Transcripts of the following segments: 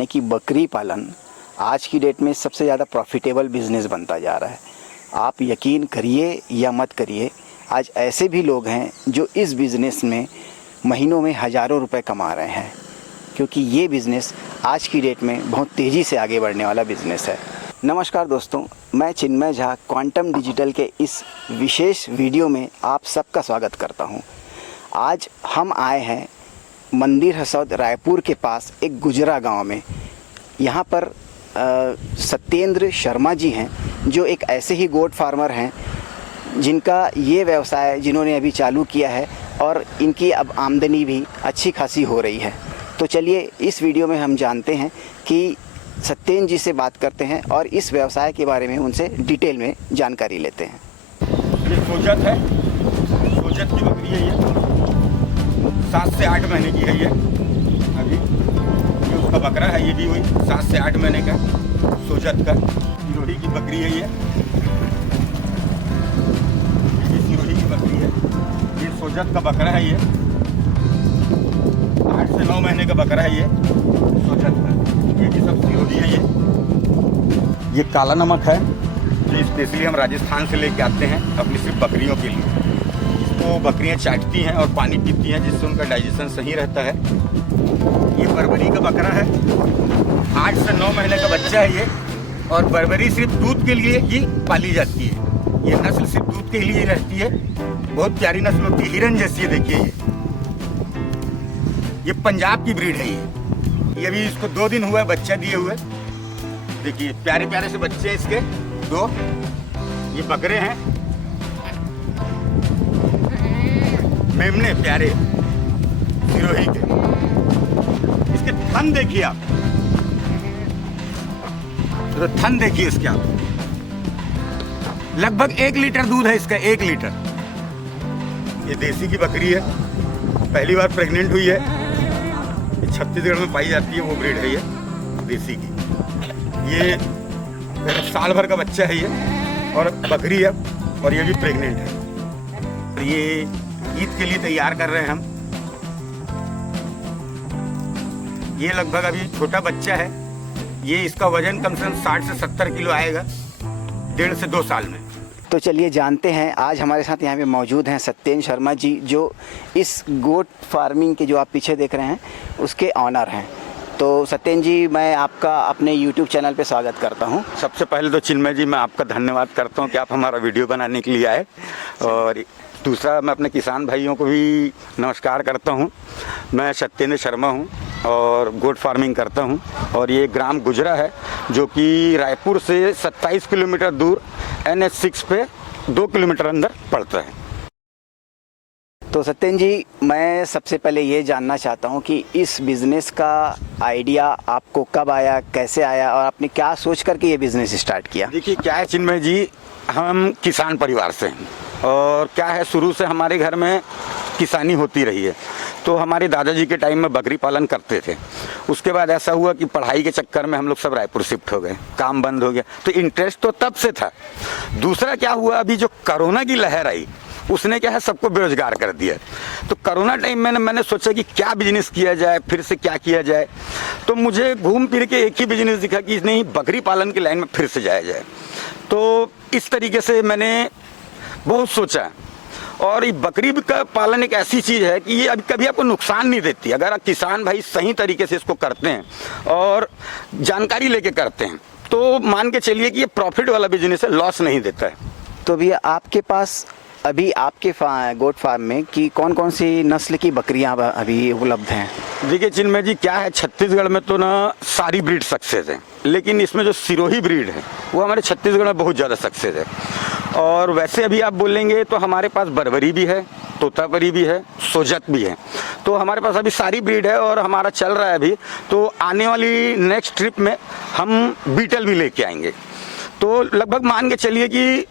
यानी कि बकरी पालन आज की डेट में सबसे ज़्यादा प्रॉफिटेबल बिजनेस बनता जा रहा है। आप यकीन करिए या मत करिए, आज ऐसे भी लोग हैं जो इस बिज़नेस में महीनों में हज़ारों रुपए कमा रहे हैं, क्योंकि ये बिज़नेस आज की डेट में बहुत तेज़ी से आगे बढ़ने वाला बिज़नेस है। नमस्कार दोस्तों, मैं चिन्मय झा क्वांटम डिजिटल के इस विशेष वीडियो में आप सबका स्वागत करता हूं। आज हम आए हैं मंदिर हसौद रायपुर के पास एक गुजरा गांव में। यहाँ पर सत्येंद्र शर्मा जी हैं, जो एक ऐसे ही गोट फार्मर हैं जिनका ये व्यवसाय जिन्होंने अभी चालू किया है और इनकी अब आमदनी भी अच्छी खासी हो रही है। तो चलिए इस वीडियो में हम जानते हैं कि सत्येंद्र जी से बात करते हैं और इस व्यवसाय के बारे में उनसे डिटेल में जानकारी लेते हैं। ये सोजत है, सोजत की बकरी है। ये 7 से 8 महीने की है। ये अभी ये उसका बकरा है, ये भी वही 7 से 8 महीने का सोजत का सिरोही की बकरी है। ये सिरोही की बकरी है। ये सोजत का बकरा है। ये 8 से 9 महीने का बकरा है। ये सोजत का, ये भी सब सिरोही है। ये काला नमक है जो स्पेशली हम राजस्थान से लेके आते हैं अपनी सिर्फ बकरियों के लिए। इसको बकरियां चाटती हैं और पानी पीती हैं, जिससे उनका डाइजेशन सही रहता है। ये बर्बरी का बकरा है, 8 से 9 महीने का बच्चा है ये। और बर्बरी सिर्फ दूध के लिए ही पाली जाती है। ये नस्ल सिर्फ दूध के लिए ही रहती है। बहुत प्यारी नस्ल होती है, हिरन जैसी है। देखिए ये पंजाब की ब्रीड है। ये अभी इसको 2 दिन हुआ है बच्चा दिए हुए। देखिए प्यारे प्यारे से बच्चे हैं इसके 2। ये बकरे हैं, मेमने प्यारे सिरोही के। इसके थन देखिए आप, तो थन देखिए इसके आप। लगभग 1 लीटर दूध है इसका, 1 लीटर। ये देसी की बकरी है, पहली बार प्रेग्नेंट हुई है। ये छत्तीसगढ़ में पाई जाती है, वो ब्रीड है ये देसी की। ये साल भर का बच्चा है ये, और बकरी है, और ये भी प्रेग्नेंट है। ये ईद के लिए तैयार कर रहे हैं हम। ये लगभग अभी छोटा बच्चा है। ये इसका वजन कम से कम 60 से 70 किलो आएगा 1.5 से 2 साल में। तो चलिए जानते हैं, आज हमारे साथ यहाँ पे मौजूद हैं सत्येंद्र शर्मा जी, जो इस गोट फार्मिंग के जो आप पीछे देख रहे हैं उसके ऑनर हैं। तो सत्येंद्र जी, मैं आपका अपने YouTube चैनल पे स्वागत करता हूं। सबसे पहले तो चिन्मय जी, मैं आपका धन्यवाद करता हूं कि आप हमारा वीडियो बनाने के लिए आए। और दूसरा, मैं अपने किसान भाइयों को भी नमस्कार करता हूं। मैं सत्येंद्र शर्मा हूं और गोट फार्मिंग करता हूं। और ये ग्राम गुजरा है, जो कि रायपुर से 27 किलोमीटर दूर NH6 पे 2 किलोमीटर अंदर पड़ता है। तो सत्येंद्र जी, मैं सबसे पहले ये जानना चाहता हूँ कि इस बिज़नेस का आइडिया आपको कब आया, कैसे आया, और आपने क्या सोच करके ये बिज़नेस स्टार्ट किया? देखिए क्या है चिन्मय जी, हम किसान परिवार से हैं। और क्या है, शुरू से हमारे घर में किसानी होती रही है। तो हमारे दादाजी के टाइम में बकरी पालन करते थे। उसके बाद ऐसा हुआ कि पढ़ाई के चक्कर में हम लोग सब रायपुर शिफ्ट हो गए, काम बंद हो गया। तो इंटरेस्ट तो तब से था। दूसरा क्या हुआ, अभी जो कोरोना की लहर आई उसने क्या है सबको बेरोजगार कर दिया। तो कोरोना टाइम में मैंने सोचा कि क्या बिजनेस किया जाए, फिर से क्या किया जाए। तो मुझे घूम फिर के एक ही बिजनेस दिखा कि नहीं, बकरी पालन की लाइन में फिर से जाया जाए। तो इस तरीके से मैंने बहुत सोचा। और ये बकरी का पालन एक ऐसी चीज़ है कि ये अभी कभी आपको नुकसान नहीं देती, अगर आप किसान भाई सही तरीके से इसको करते हैं और जानकारी लेके करते हैं, तो मान के चलिए कि ये प्रॉफिट वाला बिजनेस है, लॉस नहीं देता है। तो भैया, आपके पास अभी आपके गोट फार्म में कि कौन कौन सी नस्ल की बकरियां अभी उपलब्ध हैं? देखिए चिन्मय जी, क्या है, छत्तीसगढ़ में तो ना सारी ब्रीड सक्सेस है, लेकिन इसमें जो सिरोही ब्रीड है वो हमारे छत्तीसगढ़ में बहुत ज़्यादा सक्सेस है। और वैसे अभी आप बोलेंगे तो हमारे पास बर्बरी भी है, तोतापरी भी है, सोजत भी है। तो हमारे पास अभी सारी ब्रीड है और हमारा चल रहा है अभी। तो आने वाली नेक्स्ट ट्रिप में हम बीटल भी लेके आएंगे। तो लगभग मान के चलिए कि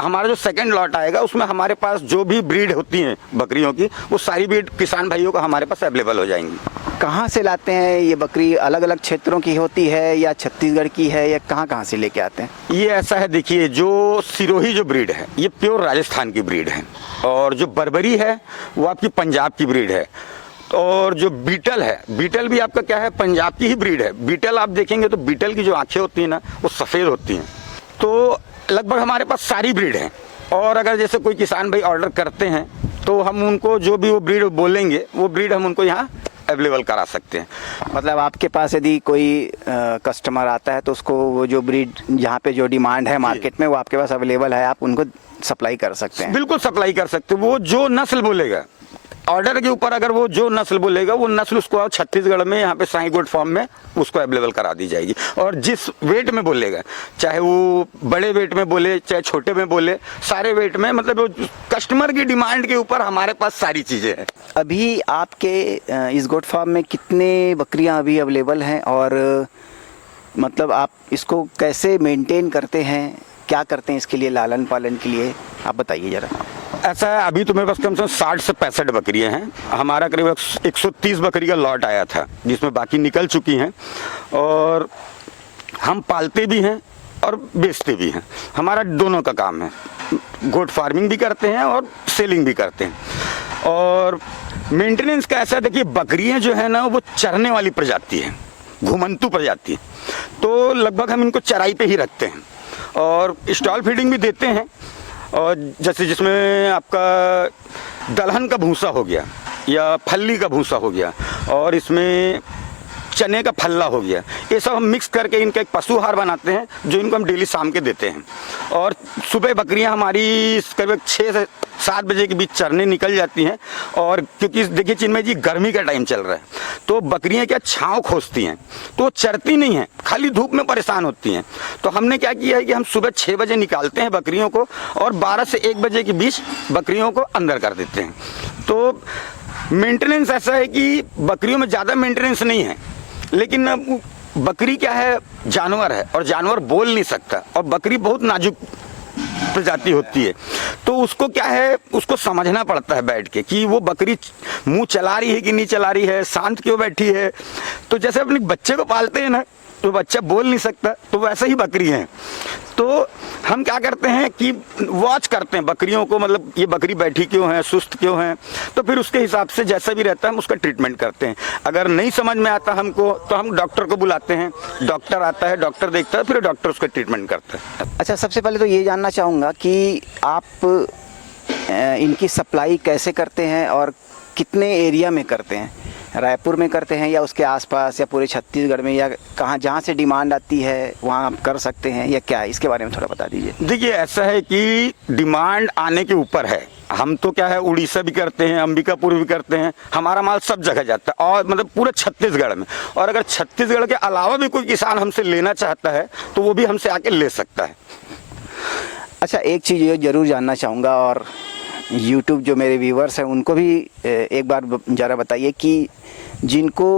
हमारा जो सेकंड लॉट आएगा उसमें हमारे पास जो भी ब्रीड होती हैं बकरियों की, वो सारी ब्रीड किसान भाइयों को हमारे पास अवेलेबल हो जाएंगी। कहाँ से लाते हैं ये बकरी? अलग अलग क्षेत्रों की होती है या छत्तीसगढ़ की है, या कहाँ कहाँ से लेके आते हैं? ये ऐसा है, देखिए जो सिरोही जो ब्रीड है ये प्योर राजस्थान की ब्रीड है, और जो बर्बरी है वो आपकी पंजाब की ब्रीड है। और जो बीटल है, बीटल भी आपका क्या है, पंजाब की ही ब्रीड है। बीटल आप देखेंगे तो बीटल की जो आंखें होती हैं ना वो सफ़ेद होती हैं। तो लगभग हमारे पास सारी ब्रीड है। और अगर जैसे कोई किसान भाई ऑर्डर करते हैं तो हम उनको जो भी वो ब्रीड बोलेंगे वो ब्रीड हम उनको यहाँ अवेलेबल करा सकते हैं। मतलब आपके पास यदि कोई कस्टमर आता है तो उसको वो जो ब्रीड जहाँ पे जो डिमांड है मार्केट में वो आपके पास अवेलेबल है, आप उनको सप्लाई कर सकते हैं? बिल्कुल सप्लाई कर सकते हैं। वो जो नस्ल बोलेगा ऑर्डर के ऊपर, अगर वो जो नस्ल बोलेगा वो नस्ल उसको छत्तीसगढ़ में यहाँ पे साई गोट फार्म में उसको अवेलेबल करा दी जाएगी। और जिस वेट में बोलेगा, चाहे वो बड़े वेट में बोले चाहे छोटे में बोले, सारे वेट में, मतलब कस्टमर की डिमांड के ऊपर हमारे पास सारी चीज़ें हैं। अभी आपके इस गोट फार्म में कितने बकरियां अभी अवेलेबल हैं और मतलब आप इसको कैसे मेंटेन करते हैं, क्या करते हैं इसके लिए, लालन पालन के लिए आप बताइए ज़रा। ऐसा है, अभी तो मेरे पास कम से कम 60 से 65 बकरियां हैं। हमारा करीब 130 बकरी का लॉट आया था जिसमें बाकी निकल चुकी हैं। और हम पालते भी हैं और बेचते भी हैं। हमारा दोनों का काम है, गोट फार्मिंग भी करते हैं और सेलिंग भी करते हैं। और मेंटेनेंस का ऐसा, देखिए बकरियां जो है ना वो चरने वाली प्रजाति है, घुमंतु प्रजाति है। तो लगभग हम इनको चराई पे ही रखते हैं और स्टॉल फीडिंग भी देते हैं। और जैसे जिसमें आपका दलहन का भूसा हो गया या फल्ली का भूसा हो गया और इसमें चने का फल्ला हो गया, ये सब हम मिक्स करके इनका एक पशु आहार बनाते हैं जो इनको हम डेली शाम के देते हैं। और सुबह बकरियां हमारी करीब 6 से 7 बजे के बीच चरने निकल जाती हैं। और क्योंकि देखिए चिन्मय जी गर्मी का टाइम चल रहा है तो बकरियां क्या छांव खोजती हैं, तो वो चरती नहीं हैं, खाली धूप में परेशान होती हैं। तो हमने क्या किया है कि हम सुबह 6 बजे निकालते हैं बकरियों को और 12 से 1 बजे के बीच बकरियों को अंदर कर देते हैं। तो मेंटेनेंस ऐसा है कि बकरियों में ज़्यादा मेंटेनेंस नहीं है, लेकिन बकरी क्या है, जानवर है और जानवर बोल नहीं सकता और बकरी बहुत नाजुक प्रजाति होती है। तो उसको क्या है, उसको समझना पड़ता है बैठ के कि वो बकरी मुंह चला रही है कि नहीं चला रही है, शांत क्यों बैठी है। तो जैसे अपने बच्चे को पालते हैं ना तो बच्चा बोल नहीं सकता, तो वैसे ही बकरी है। तो हम क्या करते हैं कि वॉच करते हैं बकरियों को, मतलब ये बकरी बैठी क्यों है, सुस्त क्यों है, तो फिर उसके हिसाब से जैसा भी रहता है हम उसका ट्रीटमेंट करते हैं। अगर नहीं समझ में आता हमको तो हम डॉक्टर को बुलाते हैं, डॉक्टर आता है, डॉक्टर देखता है, फिर डॉक्टर उसका ट्रीटमेंट करता है। अच्छा, सबसे पहले तो ये जानना चाहूँगा कि आप इनकी सप्लाई कैसे करते हैं और कितने एरिया में करते हैं? रायपुर में करते हैं या उसके आसपास या पूरे छत्तीसगढ़ में, या कहाँ जहाँ से डिमांड आती है वहाँ आप कर सकते हैं या क्या, इसके बारे में थोड़ा बता दीजिए। देखिए ऐसा है कि डिमांड आने के ऊपर है। हम तो क्या है उड़ीसा भी करते हैं, अंबिकापुर भी करते हैं, हमारा माल सब जगह जाता है और मतलब पूरे छत्तीसगढ़ में। और अगर छत्तीसगढ़ के अलावा भी कोई किसान हमसे लेना चाहता है तो वो भी हमसे आके ले सकता है। अच्छा, एक चीज़ ये ज़रूर जानना चाहूँगा और YouTube जो मेरे व्यूवर्स हैं उनको भी एक बार ज़रा बताइए कि जिनको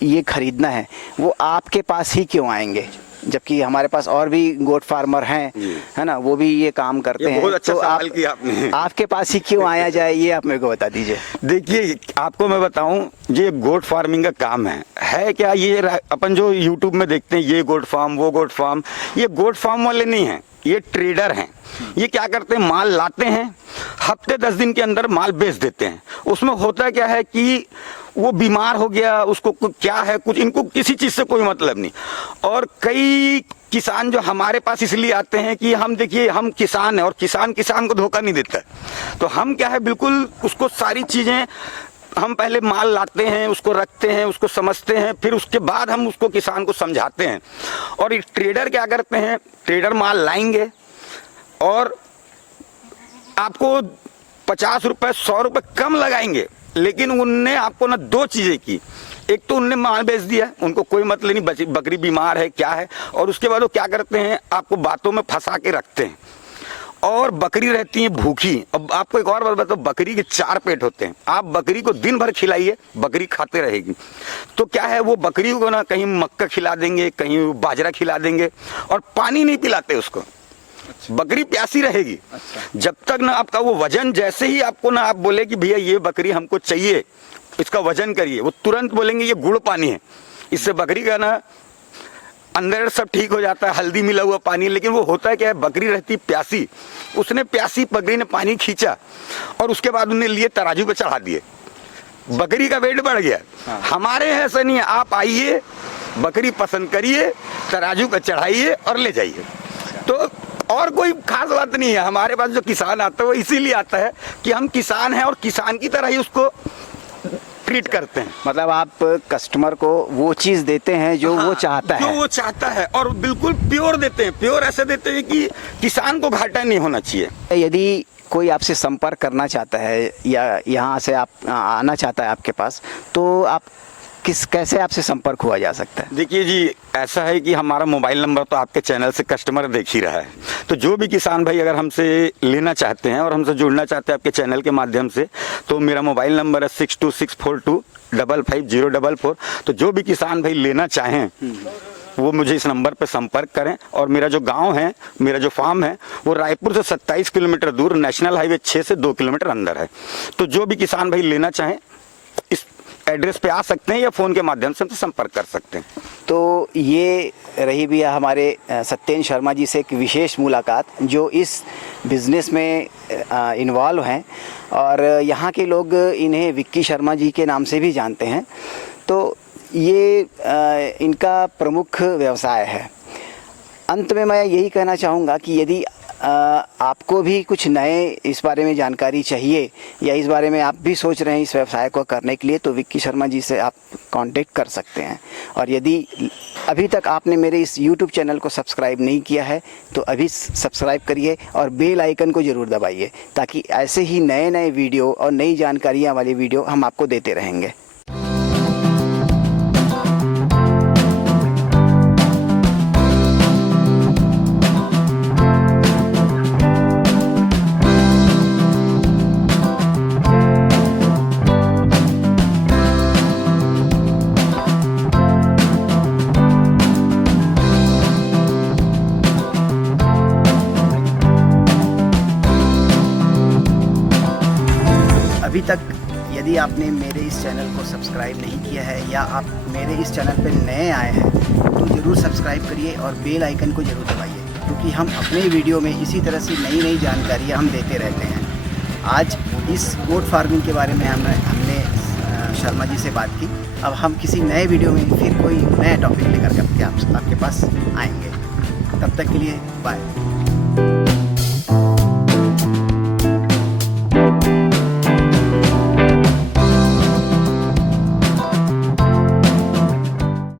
ये ख़रीदना है वो आपके पास ही क्यों आएंगे, जबकि हमारे पास और भी गोट फार्मर हैं, है ना, वो भी ये काम करते हैं। बहुत अच्छा तो सवाल किया आपने। आपके पास ही क्यों आया जाए, ये आप मेरे को बता दीजिए। देखिए आपको मैं बताऊं, ये गोट फार्मिंग का काम है क्या, ये अपन जो YouTube में देखते हैं ये गोट फार्म वो गोट फार्म, ये गोट फार्म वाले नहीं हैं, ये ट्रेडर हैं। ये क्या करते हैं, माल लाते हैं, हफ्ते 10 दिन के अंदर माल बेच देते हैं। उसमें होता क्या है कि वो बीमार हो गया, उसको क्या है, कुछ इनको किसी चीज़ से कोई मतलब नहीं। और कई किसान जो हमारे पास इसलिए आते हैं कि हम देखिए हम किसान हैं और किसान को धोखा नहीं देता। तो हम क्या है बिल्कुल उसको सारी चीज़ें, हम पहले माल लाते हैं, उसको रखते हैं, उसको समझते हैं, फिर उसके बाद हम उसको किसान को समझाते हैं। और ये ट्रेडर क्या करते हैं, ट्रेडर माल लाएंगे और आपको 50 रुपए 100 रुपए कम लगाएंगे, लेकिन उनने आपको ना 2 चीज़ें की। एक तो उनने माल बेच दिया, उनको कोई मतलब नहीं बकरी बीमार है क्या है, और उसके बाद वो क्या करते हैं आपको बातों में फंसा के रखते हैं और बकरी रहती है भूखी। अब आपको एक और बात बताओ, बकरी के 4 पेट होते हैं, आप बकरी को दिन भर खिलाइए बकरी खाते रहेगी। तो क्या है वो बकरी को ना कहीं मक्का खिला देंगे, कहीं बाजरा खिला देंगे और पानी नहीं पिलाते उसको। बकरी प्यासी रहेगी। जब तक ना आपका वो वजन, जैसे ही आपको ना आप बोले कि भैया ये बकरी हमको चाहिए, इसका वजन करिए, वो तुरंत बोलेंगे ये गुड़ पानी है। इससे बकरी का ना अंदर सब ठीक हो जाता है, हल्दी मिला हुआ पानी। लेकिन वो होता है क्या है, बकरी रहती प्यासी, उसने प्यासी बकरी ने पानी खींचा और उसके बाद उन्हें लिए तराजू पे चढ़ा दिए बकरी का वेट बढ़ गया। हमारे यहाँ ऐसा नहीं है, आप आइए, बकरी पसंद करिए, तराजू पे चढ़ाइए और ले जाइए। तो और कोई खास बात नहीं है। हमारे पास जो किसान आता है वो इसीलिए आता है कि हम किसान हैं और किसान की तरह ही उसको ट्रीट करते हैं। मतलब आप कस्टमर को वो चीज़ देते हैं जो वो चाहता है, जो वो चाहता है, और बिल्कुल प्योर देते हैं। प्योर ऐसे देते हैं कि किसान को घाटा नहीं होना चाहिए। यदि कोई आपसे संपर्क करना चाहता है या यहाँ से आप आना चाहता है आपके पास, तो आप कैसे आपसे संपर्क हुआ जा सकता है? देखिए जी, ऐसा है कि हमारा मोबाइल नंबर तो आपके चैनल से कस्टमर देख ही रहा है। तो जो भी किसान भाई अगर हमसे लेना चाहते हैं और हमसे जुड़ना चाहते हैं आपके चैनल के माध्यम से, तो मेरा मोबाइल नंबर है 6264255044। तो जो भी किसान भाई लेना चाहें वो मुझे इस नंबर पे संपर्क करें। और मेरा जो गांव है, मेरा जो फार्म है, वो रायपुर से 27 किलोमीटर दूर नेशनल हाईवे 6 से 2 किलोमीटर अंदर है। तो जो भी किसान भाई लेना चाहें इस एड्रेस पे आ सकते हैं या फ़ोन के माध्यम से हमसे संपर्क कर सकते हैं। तो ये रही भी हमारे सत्येंद्र शर्मा जी से एक विशेष मुलाकात, जो इस बिज़नेस में इन्वॉल्व हैं और यहाँ के लोग इन्हें विक्की शर्मा जी के नाम से भी जानते हैं। तो ये इनका प्रमुख व्यवसाय है। अंत में मैं यही कहना चाहूँगा कि यदि आपको भी कुछ नए इस बारे में जानकारी चाहिए या इस बारे में आप भी सोच रहे हैं इस व्यवसाय को करने के लिए, तो विक्की शर्मा जी से आप कांटेक्ट कर सकते हैं। और यदि अभी तक आपने मेरे इस YouTube चैनल को सब्सक्राइब नहीं किया है तो अभी सब्सक्राइब करिए और बेल आइकन को ज़रूर दबाइए, ताकि ऐसे ही नए नए वीडियो और नई जानकारियाँ वाली वीडियो हम आपको देते रहेंगे। अभी तक यदि आपने मेरे इस चैनल को सब्सक्राइब नहीं किया है या आप मेरे इस चैनल पर नए आए हैं तो ज़रूर सब्सक्राइब करिए और बेल आइकन को ज़रूर दबाइए, क्योंकि हम अपने वीडियो में इसी तरह से नई नई जानकारियाँ हम देते रहते हैं। आज इस गोट फार्मिंग के बारे में हमने शर्मा जी से बात की। अब हम किसी नए वीडियो में फिर कोई नया टॉपिक लेकर के आपके पास आएंगे। तब तक के लिए बाय।